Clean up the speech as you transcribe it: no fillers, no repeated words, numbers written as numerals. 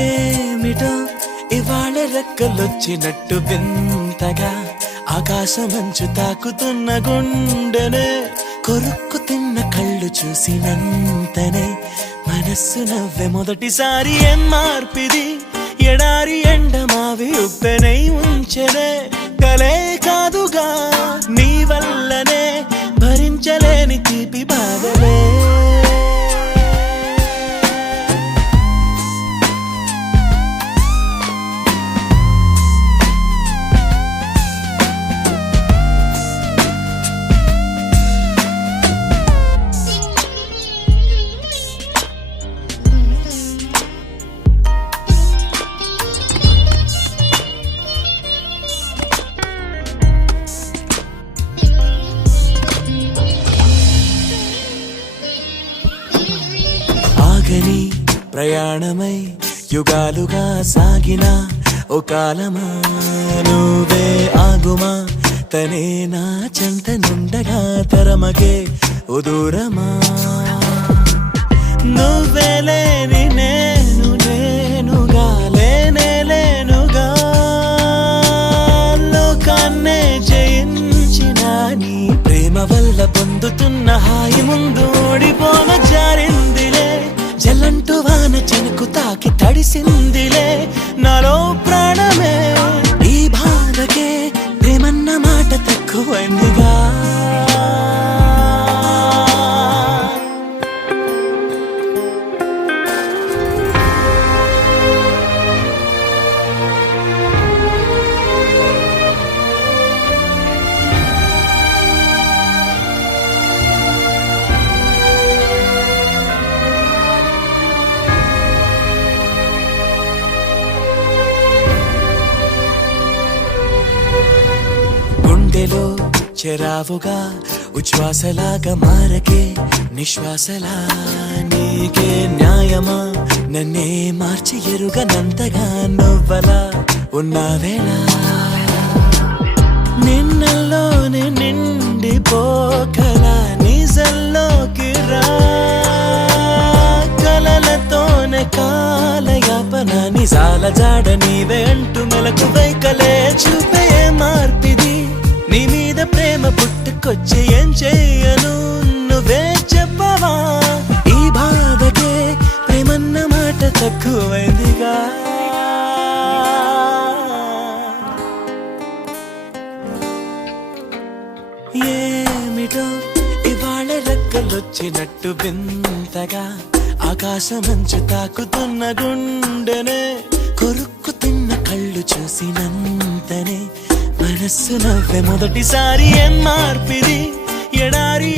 ఏమిటో ఇవాళ రెక్కలొచ్చినట్టు వింతగా ఆకాశమంచు తాకుతున్న గుండెనే కొరుక్కు తిన్న కళ్ళు చూసినంతనే మనస్సు నవ్వే మొదటిసారి ఏం మార్పిది ఎడారి ఎండమావి ఉప్పెనై ఉంచెనే కలే కాదుగా నీ వల్లనే భరించలేని తీపి బాధలే ప్రయాణమై యుగాలుగా సాగిన ఓ కాలమా నువ్వే ఆగుమా తనే నా చెంత నుండగా తరమగే ఓ దూరమా నువ్వే లేని నేను నేనుగా లేనే లేనుగా లోకాన్నే జయించిన నీ ప్రేమ వల్ల పొందుతున్న హాయి ముందు ఓడిపోన జారిందిలే జలంటు వాన చెనుకు తాకి తడిసిందిలే నాలో ప్రాణమే ఈ బాధకే ప్రేమన్న మాట తక్కువైందిగా గుండెలో చెరావుగా ఉచ్ఛ్వాసలాగా మారకే నిశ్వాసలా నీకే న్యాయమా నన్నే మార్చి ఎరుగనంతగా నువ్వలా ఉన్నావేళ నిన్నల్లోనే నిండిపోకలా నిజల్లోకి రా కలలతోనే కాలయాపన నిజాల జాడ నీవే అంటూ మెలకు వైకలే చూపే మార్పిది నీ మీద ప్రేమ పుట్టుకొచ్చి ఏం చెయ్యను నువ్వే చెప్పవా ఈ బాధకే ప్రేమన్న మాట తక్కువైందిగా ఏమిటో ఇవాళ రెక్కలొచ్చినట్టు వింతగా ఆకాశమంచు తాకుతున్న గుండెనే కొరుక్కు తిన్న కళ్ళు చూసినంతనే మనస్సు నవ్వే మొదటిసారి ఏం మార్పిది ఎడారి